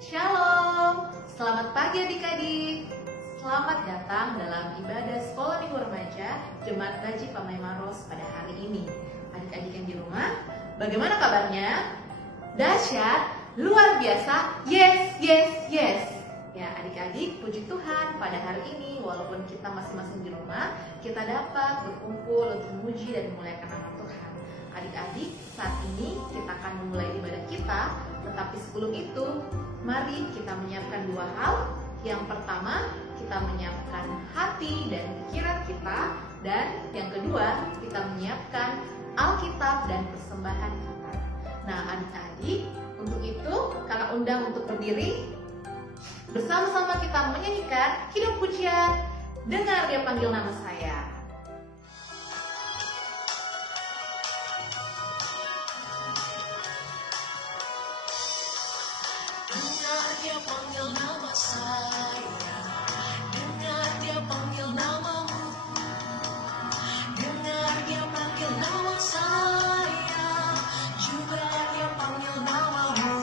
Shalom, selamat pagi adik-adik. Selamat datang dalam ibadah sekolah minggu remaja Jemaat Baji Pamai Maros pada hari ini. Adik-adik yang di rumah, bagaimana kabarnya? Dahsyat, luar biasa, yes, yes, yes. Ya adik-adik, puji Tuhan pada hari ini walaupun kita masing-masing di rumah, kita dapat berkumpul untuk memuji dan memuliakan nama Tuhan. Adik-adik, saat ini kita akan memulai ibadah kita, tetapi sebelum itu, mari kita menyiapkan dua hal. Yang pertama, kita menyiapkan hati dan pikiran kita, dan yang kedua, kita menyiapkan Alkitab dan persembahan kita. Nah, adik-adik, untuk itu, kakak undang untuk berdiri. Bersama-sama kita menyanyikan Kidung Pujian, Dengar Dia Panggil Nama Saya. Dengar Dia panggil nama saya, dengar Dia panggil namamu, dengar Dia panggil nama saya, juga Dia panggil namamu.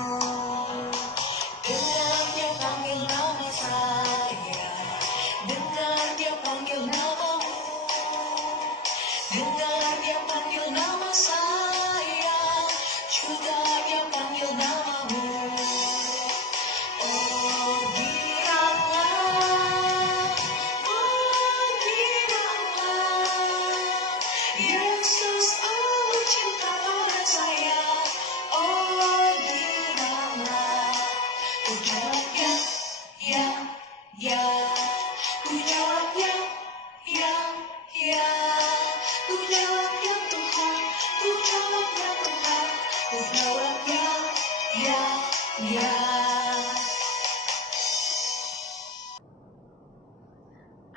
Dengar Dia panggil nama saya, dengar Dia panggil namamu, dengar Dia panggil nama saya, juga Dia panggil namamu.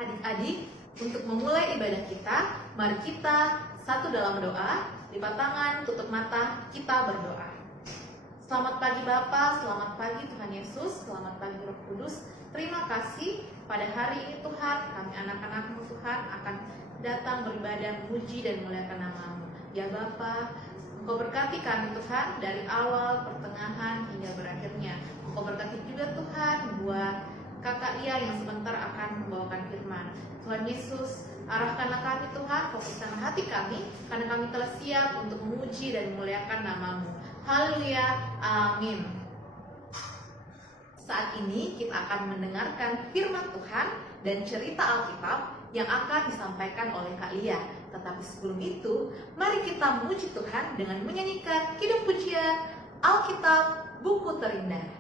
Adik-adik, untuk memulai ibadah kita, mari kita satu dalam doa, lipat tangan, tutup mata, kita berdoa. Selamat pagi Bapa, selamat pagi Tuhan Yesus, selamat pagi Roh Kudus. Terima kasih pada hari ini Tuhan, kami anak-anak-Mu Tuhan akan datang beribadah, memuji dan memuliakan nama-Mu. Ya Bapa, Engkau berkati kami Tuhan dari awal, pertengahan hingga berakhirnya. Engkau berkati juga Tuhan buat Kakak Lia yang sebentar akan membawakan firman. Tuhan Yesus, arahkanlah kami Tuhan, fokuskanlah hati kami, karena kami telah siap untuk memuji dan memuliakan nama-Mu. Haleluya, amin. Saat ini kita akan mendengarkan firman Tuhan dan cerita Alkitab yang akan disampaikan oleh Kak Lia. Tetapi sebelum itu, mari kita memuji Tuhan dengan menyanyikan Kidung Pujian Alkitab Buku Terindah.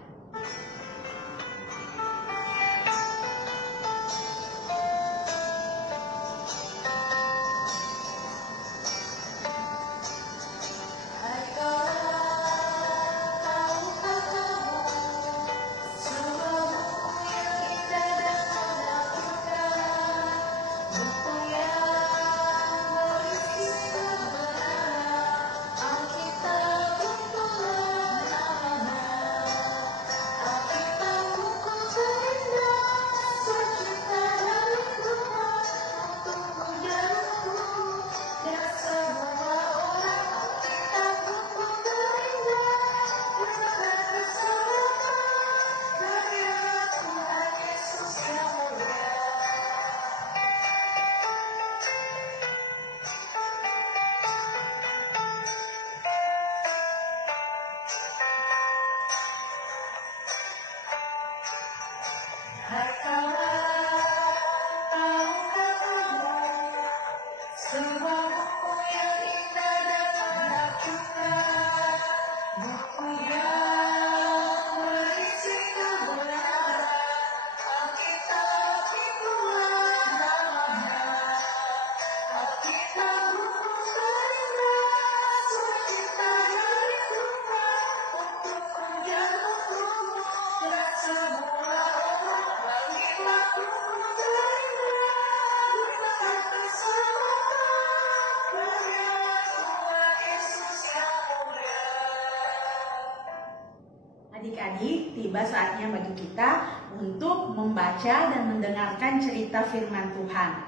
Adik-adik, tiba saatnya bagi kita untuk membaca dan mendengarkan cerita firman Tuhan.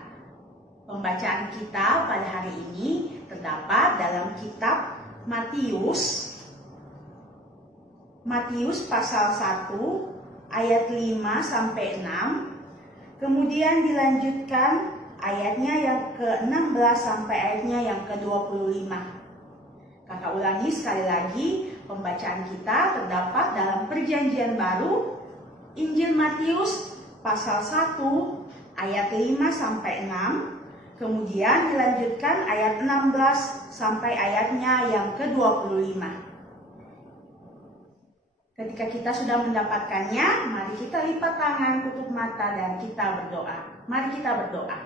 Pembacaan kita pada hari ini terdapat dalam kitab Matius Matius pasal 1 ayat 5 sampai 6. Kemudian dilanjutkan ayatnya yang ke-16 sampai ayatnya yang ke-25. Kakak ulangi sekali lagi, pembacaan kita terdapat dalam Perjanjian Baru, Injil Matius pasal 1 ayat 5 sampai 6. Kemudian dilanjutkan ayat 16 sampai ayatnya yang ke-25. Ketika kita sudah mendapatkannya, mari kita lipat tangan, tutup mata, dan kita berdoa. Mari kita berdoa.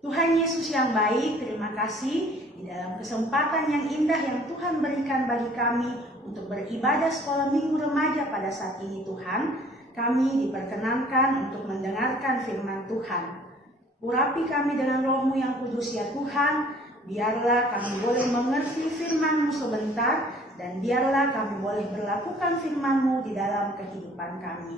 Tuhan Yesus yang baik, terima kasih di dalam kesempatan yang indah yang Tuhan berikan bagi kami untuk beribadah sekolah minggu remaja pada saat ini Tuhan. Kami diperkenankan untuk mendengarkan firman Tuhan. Urapi kami dengan roh-Mu yang kudus ya Tuhan, biarlah kami boleh mengerti firman-Mu sebentar, dan biarlah kami boleh berlakukan firman-Mu di dalam kehidupan kami.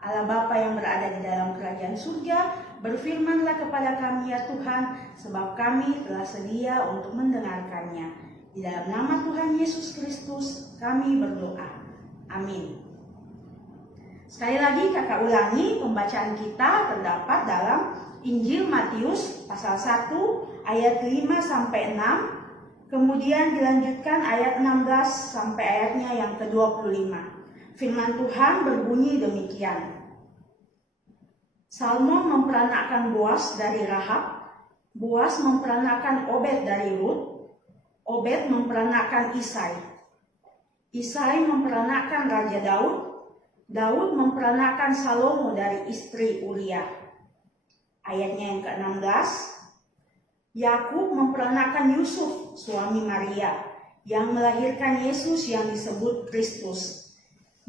Allah Bapa yang berada di dalam kerajaan surga, berfirmanlah kepada kami ya Tuhan, sebab kami telah sedia untuk mendengarkannya. Di dalam nama Tuhan Yesus Kristus kami berdoa. Amin. Sekali lagi kakak ulangi, pembacaan kita terdapat dalam Injil Matius pasal 1 ayat 5 sampai 6. Kemudian dilanjutkan ayat 16 sampai ayatnya yang ke-25. Firman Tuhan berbunyi demikian. Salmon memperanakkan Boas dari Rahab, Boas memperanakkan Obed dari Rut, Obed memperanakkan Isai, Isai memperanakkan Raja Daud, Daud memperanakkan Salomo dari istri Uria. Ayatnya yang ke-16, Yakub memperanakkan Yusuf, suami Maria, yang melahirkan Yesus yang disebut Kristus.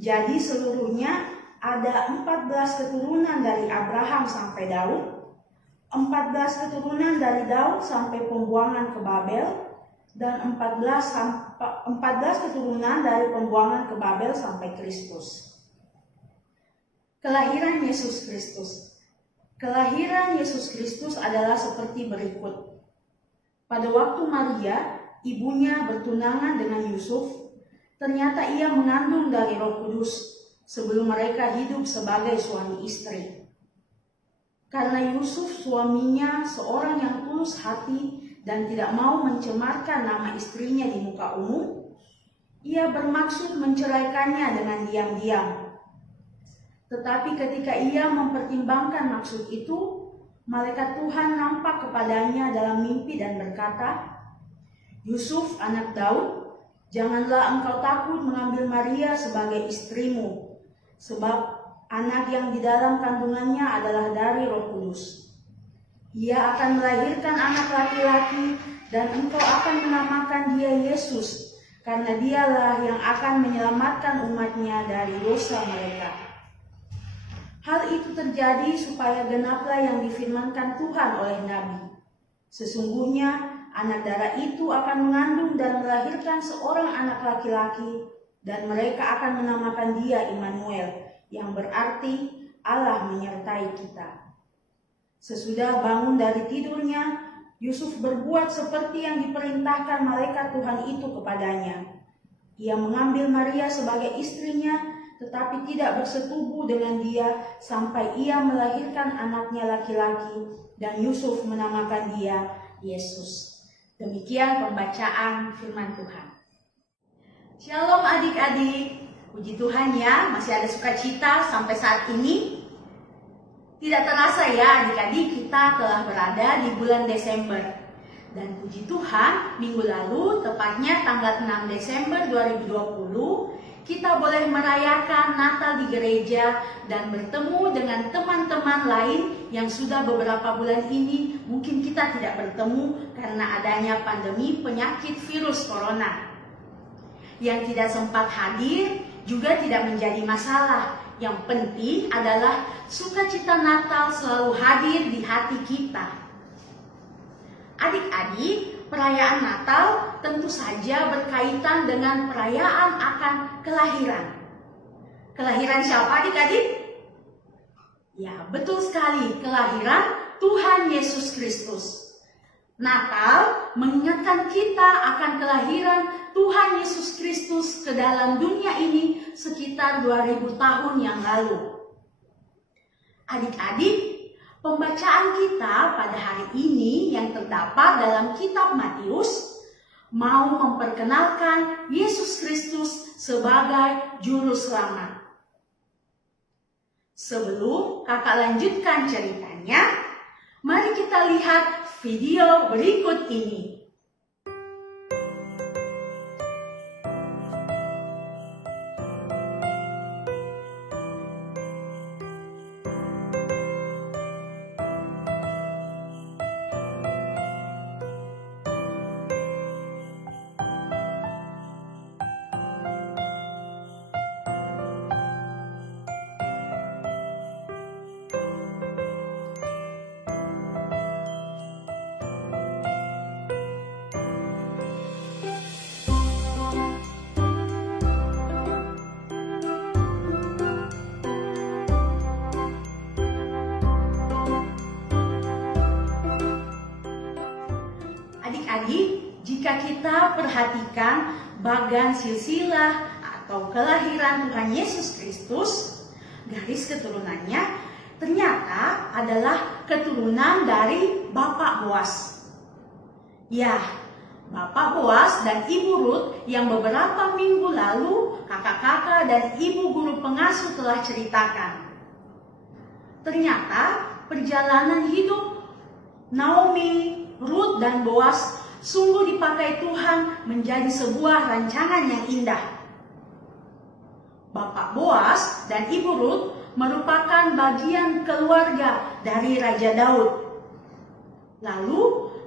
Jadi seluruhnya ada 14 keturunan dari Abraham sampai Daud, 14 keturunan dari Daud sampai pembuangan ke Babel, dan 14 keturunan dari pembuangan ke Babel sampai Kristus. Kelahiran Yesus Kristus. Kelahiran Yesus Kristus adalah seperti berikut. Pada waktu Maria, ibunya bertunangan dengan Yusuf, ternyata ia mengandung dari Roh Kudus sebelum mereka hidup sebagai suami istri. Karena Yusuf suaminya seorang yang tulus hati dan tidak mau mencemarkan nama istrinya di muka umum, ia bermaksud menceraikannya dengan diam-diam. Tetapi ketika ia mempertimbangkan maksud itu, malaikat Tuhan nampak kepadanya dalam mimpi dan berkata, "Yusuf, anak Daud, janganlah engkau takut mengambil Maria sebagai istrimu, sebab anak yang di dalam kandungannya adalah dari Roh Kudus. Ia akan melahirkan anak laki-laki, dan engkau akan menamakan dia Yesus, karena dialah yang akan menyelamatkan umatnya dari dosa mereka." Hal itu terjadi supaya genaplah yang difirmankan Tuhan oleh Nabi. Sesungguhnya anak darah itu akan mengandung dan melahirkan seorang anak laki-laki, dan mereka akan menamakan dia Immanuel, yang berarti Allah menyertai kita. Sesudah bangun dari tidurnya, Yusuf berbuat seperti yang diperintahkan malaikat Tuhan itu kepadanya. Ia mengambil Maria sebagai istrinya, tetapi tidak bersetubuh dengan dia sampai ia melahirkan anaknya laki-laki, dan Yusuf menamakan dia Yesus. Demikian pembacaan firman Tuhan. Shalom adik-adik, puji Tuhan ya, masih ada sukacita sampai saat ini. Tidak terasa ya adik-adik, kita telah berada di bulan Desember. Dan puji Tuhan, minggu lalu, tepatnya tanggal 6 Desember 2020, kita boleh merayakan Natal di gereja dan bertemu dengan teman-teman lain yang sudah beberapa bulan ini mungkin kita tidak bertemu karena adanya pandemi penyakit virus corona. Yang tidak sempat hadir juga tidak menjadi masalah. Yang penting adalah sukacita Natal selalu hadir di hati kita. Adik-adik, perayaan Natal tentu saja berkaitan dengan perayaan akan kelahiran. Kelahiran siapa adik-adik? Ya, betul sekali, kelahiran Tuhan Yesus Kristus. Natal mengingatkan kita akan kelahiran Tuhan Yesus Kristus ke dalam dunia ini sekitar 2000 tahun yang lalu. Adik-adik, pembacaan kita pada hari ini yang terdapat dalam kitab Matius mau memperkenalkan Yesus Kristus sebagai Juru Selamat. Sebelum kakak lanjutkan ceritanya, mari kita lihat video berikut ini. Adik-adik, jika kita perhatikan bagan silsilah atau kelahiran Tuhan Yesus Kristus, garis keturunannya ternyata adalah keturunan dari Bapak Boas. Ya, Bapak Boas dan Ibu Ruth yang beberapa minggu lalu kakak-kakak dan ibu guru pengasuh telah ceritakan. Ternyata perjalanan hidup Naomi, Ruth dan Boas sungguh dipakai Tuhan menjadi sebuah rancangan yang indah. Bapak Boas dan Ibu Ruth merupakan bagian keluarga dari Raja Daud. Lalu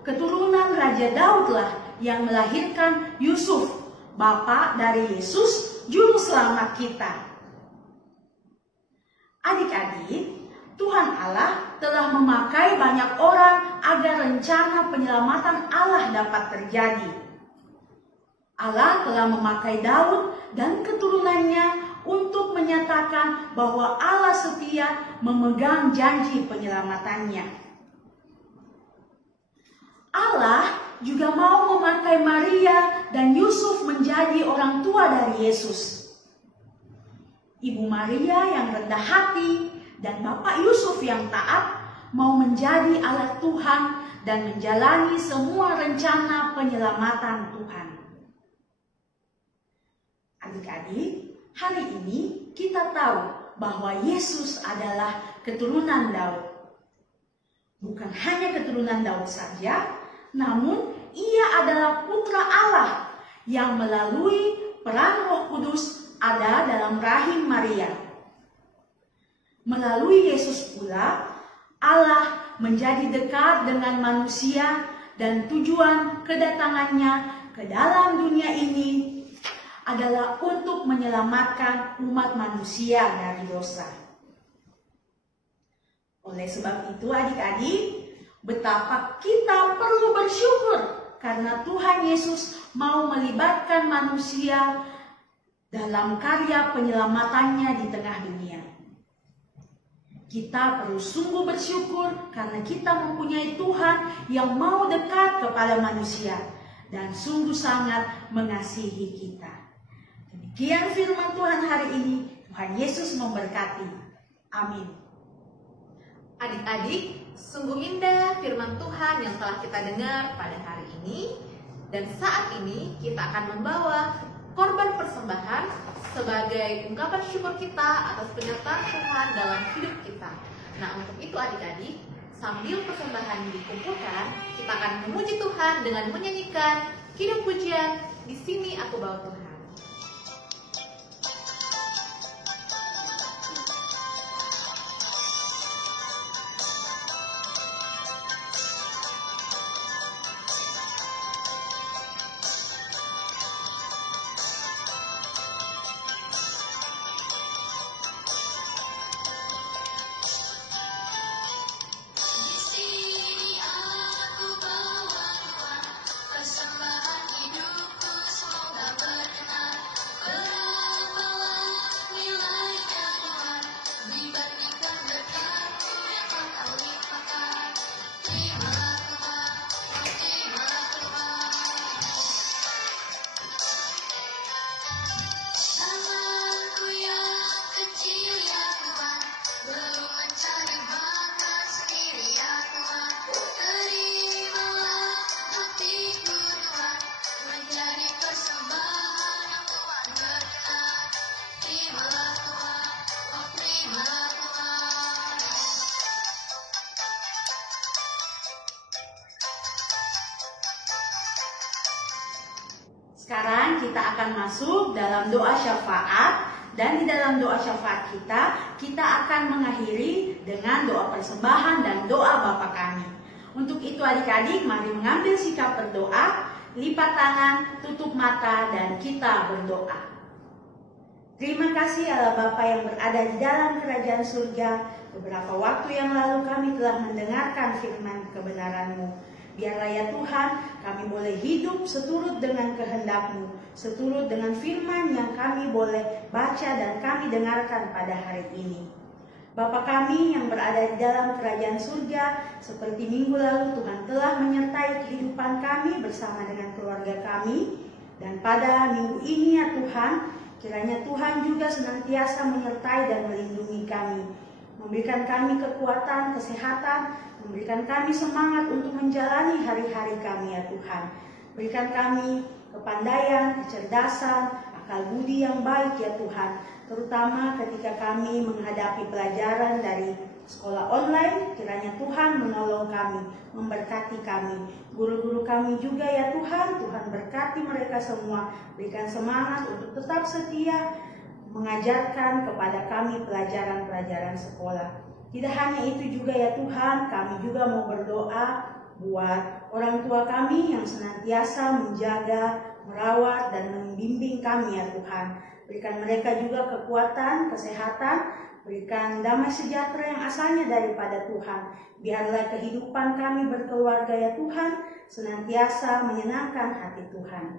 keturunan Raja Daudlah yang melahirkan Yusuf, bapak dari Yesus, Juru Selamat kita. Adik-adik, Tuhan Allah telah memakai banyak orang agar rencana penyelamatan Allah dapat terjadi. Allah telah memakai Daud dan keturunannya untuk menyatakan bahwa Allah setia memegang janji penyelamatannya. Allah juga mau memakai Maria dan Yusuf menjadi orang tua dari Yesus. Ibu Maria yang rendah hati dan Bapak Yusuf yang taat mau menjadi alat Tuhan dan menjalani semua rencana penyelamatan Tuhan. Adik-adik, hari ini kita tahu bahwa Yesus adalah keturunan Daud. Bukan hanya keturunan Daud saja, namun ia adalah putra Allah yang melalui peran Roh Kudus ada dalam rahim Maria. Melalui Yesus pula, Allah menjadi dekat dengan manusia dan tujuan kedatangannya ke dalam dunia ini adalah untuk menyelamatkan umat manusia dari dosa. Oleh sebab itu adik-adik, betapa kita perlu bersyukur karena Tuhan Yesus mau melibatkan manusia dalam karya penyelamatannya di tengah dunia. Kita perlu sungguh bersyukur karena kita mempunyai Tuhan yang mau dekat kepada manusia dan sungguh sangat mengasihi kita. Demikian firman Tuhan hari ini. Tuhan Yesus memberkati. Amin. Adik-adik, sungguh indah firman Tuhan yang telah kita dengar pada hari ini. Dan saat ini kita akan membawa korban persembahan sebagai ungkapan syukur kita atas penyertaan Tuhan dalam hidup kita. Nah, untuk itu adik-adik, sambil persembahan dikumpulkan, kita akan memuji Tuhan dengan menyanyikan kidung pujian Di Sini Aku Bawa Tuhan. Di sini aku bawa Tuhan, persembahan hidupku semoga berkenan. Sekarang kita akan masuk dalam doa syafaat, dan di dalam doa syafaat kita akan mengakhiri dengan doa persembahan dan doa Bapa kami. Untuk itu adik-adik, mari mengambil sikap berdoa, lipat tangan, tutup mata, dan kita berdoa. Terima kasih Allah Bapa yang berada di dalam kerajaan surga. Beberapa waktu yang lalu kami telah mendengarkan firman kebenaran-Mu. Biarlah ya Tuhan, kami boleh hidup seturut dengan kehendak-Mu, seturut dengan firman yang kami boleh baca dan kami dengarkan pada hari ini. Bapa kami yang berada di dalam kerajaan surga, seperti minggu lalu Tuhan telah menyertai kehidupan kami bersama dengan keluarga kami. Dan pada minggu ini ya Tuhan, kiranya Tuhan juga senantiasa menyertai dan melindungi kami, memberikan kami kekuatan, kesehatan, memberikan kami semangat untuk menjalani hari-hari kami ya Tuhan. Berikan kami kepandaian, kecerdasan, akal budi yang baik ya Tuhan, terutama ketika kami menghadapi pelajaran dari sekolah online. Kiranya Tuhan menolong kami, memberkati kami, guru-guru kami juga ya Tuhan. Tuhan berkati mereka semua, berikan semangat untuk tetap setia mengajarkan kepada kami pelajaran-pelajaran sekolah. Tidak hanya itu juga ya Tuhan, kami juga mau berdoa buat orang tua kami yang senantiasa menjaga, merawat, dan membimbing kami ya Tuhan. Berikan mereka juga kekuatan, kesehatan, berikan damai sejahtera yang asalnya daripada Tuhan. Biarlah kehidupan kami berkeluarga ya Tuhan senantiasa menyenangkan hati Tuhan.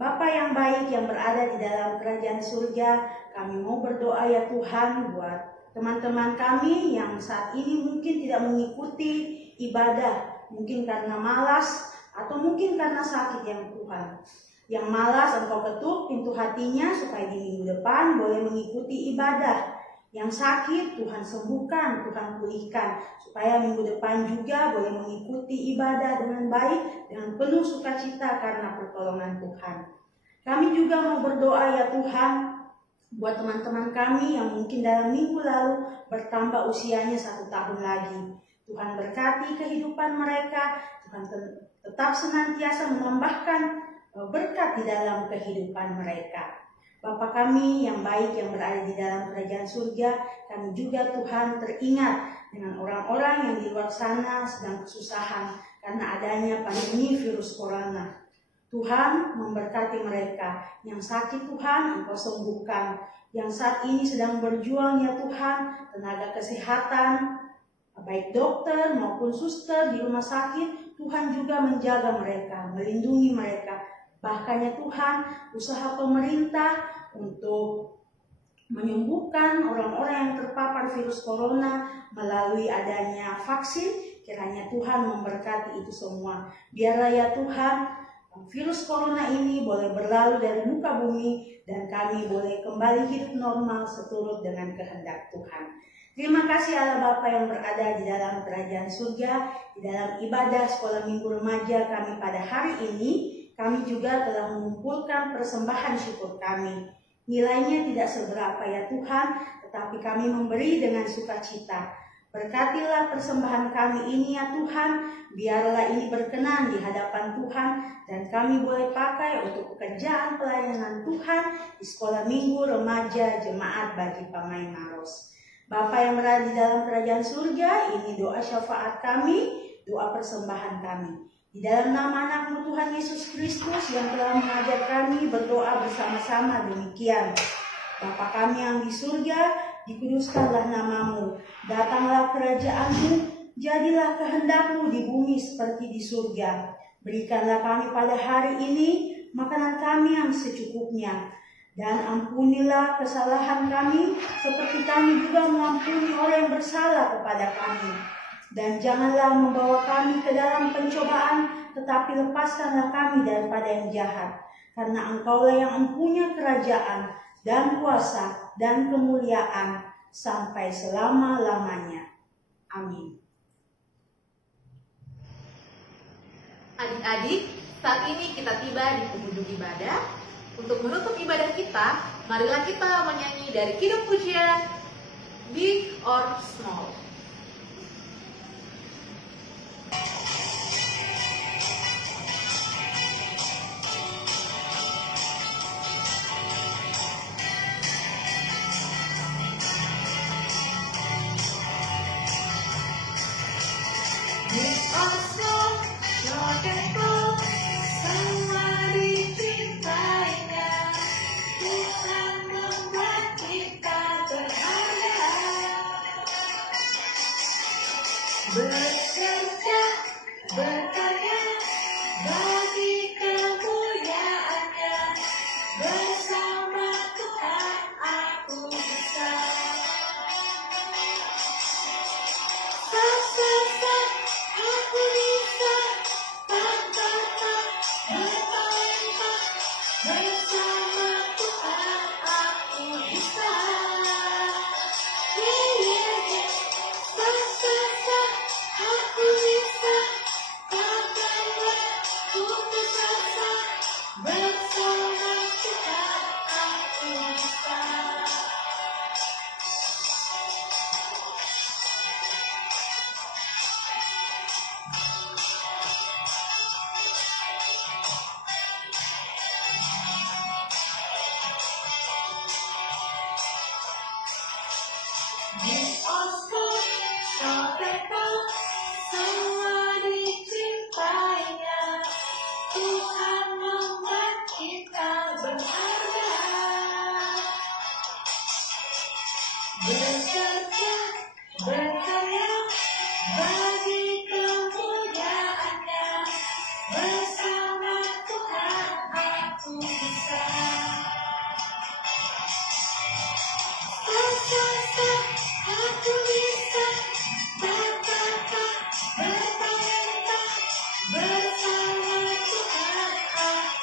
Bapa yang baik yang berada di dalam kerajaan surga, kami mau berdoa ya Tuhan buat teman-teman kami yang saat ini mungkin tidak mengikuti ibadah, mungkin karena malas atau mungkin karena sakit ya Tuhan. Yang malas Engkau ketuk pintu hatinya supaya di minggu depan boleh mengikuti ibadah. Yang sakit Tuhan sembuhkan, Tuhan pulihkan, supaya minggu depan juga boleh mengikuti ibadah dengan baik, dengan penuh sukacita karena pertolongan Tuhan. Kami juga mau berdoa ya Tuhan buat teman-teman kami yang mungkin dalam minggu lalu bertambah usianya 1 tahun lagi. Tuhan berkati kehidupan mereka, Tuhan tetap senantiasa menambahkan berkat di dalam kehidupan mereka. Bapa kami yang baik yang berada di dalam kerajaan surga, kami juga Tuhan teringat dengan orang-orang yang di luar sana sedang kesusahan karena adanya pandemi virus corona. Tuhan memberkati mereka, yang sakit Tuhan Engkau sembuhkan, yang saat ini sedang berjuang ya Tuhan, tenaga kesehatan, baik dokter maupun suster di rumah sakit, Tuhan juga menjaga mereka, melindungi mereka. Bahkan ya Tuhan, usaha pemerintah untuk menyembuhkan orang-orang yang terpapar virus corona melalui adanya vaksin, kiranya Tuhan memberkati itu semua. Biarlah ya Tuhan, virus corona ini boleh berlalu dari muka bumi dan kami boleh kembali hidup normal seturut dengan kehendak Tuhan. Terima kasih Allah Bapa yang berada di dalam kerajaan surga, di dalam ibadah sekolah minggu remaja kami pada hari ini. Kami juga telah mengumpulkan persembahan syukur kami. Nilainya tidak seberapa ya Tuhan, tetapi kami memberi dengan sukacita. Berkatilah persembahan kami ini ya Tuhan, biarlah ini berkenan di hadapan Tuhan, dan kami boleh pakai untuk pekerjaan pelayanan Tuhan di sekolah minggu remaja Jemaat Baji Pamai Maros. Bapa yang berada di dalam kerajaan surga, ini doa syafaat kami, doa persembahan kami. Di dalam nama anak-Mu Tuhan Yesus Kristus yang telah mengajar kami berdoa bersama-sama demikian. Bapa kami yang di surga, dikuduskanlah nama-Mu, datanglah kerajaan-Mu, jadilah kehendak-Mu di bumi seperti di surga. Berikanlah kami pada hari ini makanan kami yang secukupnya, dan ampunilah kesalahan kami seperti kami juga mengampuni orang yang bersalah kepada kami. Dan janganlah membawa kami ke dalam pencobaan, tetapi lepaskanlah kami daripada yang jahat. Karena Engkaulah yang mempunyai kerajaan dan kuasa dan kemuliaan sampai selama-lamanya. Amin. Adik-adik, saat ini kita tiba di penghujung ibadah. Untuk menutup ibadah kita, marilah kita menyanyi dari Kidung Pujian Big or Small.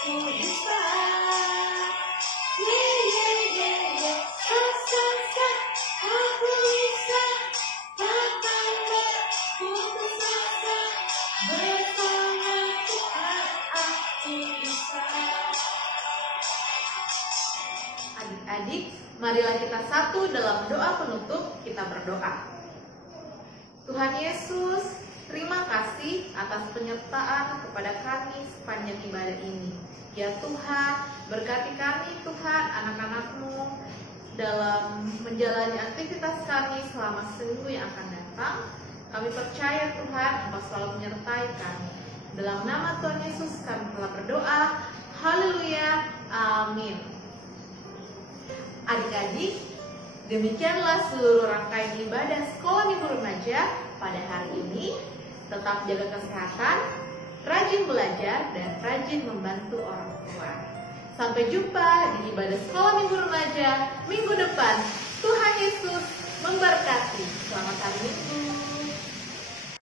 aku bisa. Yeah, yeah, yeah, yeah. Sa, sa, sa, aku bisa. Takkan berputus asa. Bersama Tuhan aku bisa. Adik-adik, marilah kita satu dalam doa penutup. Kita berdoa. Tuhan Yesus, terima kasih atas penyertaan kepada kami sepanjang ibadah ini. Ya Tuhan, berkati kami Tuhan, anak-anak-Mu dalam menjalani aktivitas kami selama seminggu yang akan datang. Kami percaya Tuhan, Engkau selalu menyertai kami. Dalam nama Tuhan Yesus kami telah berdoa. Haleluya, amin. Adik-adik, demikianlah seluruh rangkaian ibadah Sekolah Minggu Remaja pada hari ini. Tetap jaga kesehatan, rajin belajar, dan rajin membantu orang tua. Sampai jumpa di ibadah Sekolah Minggu Remaja minggu depan. Tuhan Yesus memberkati. Selamat hari Minggu.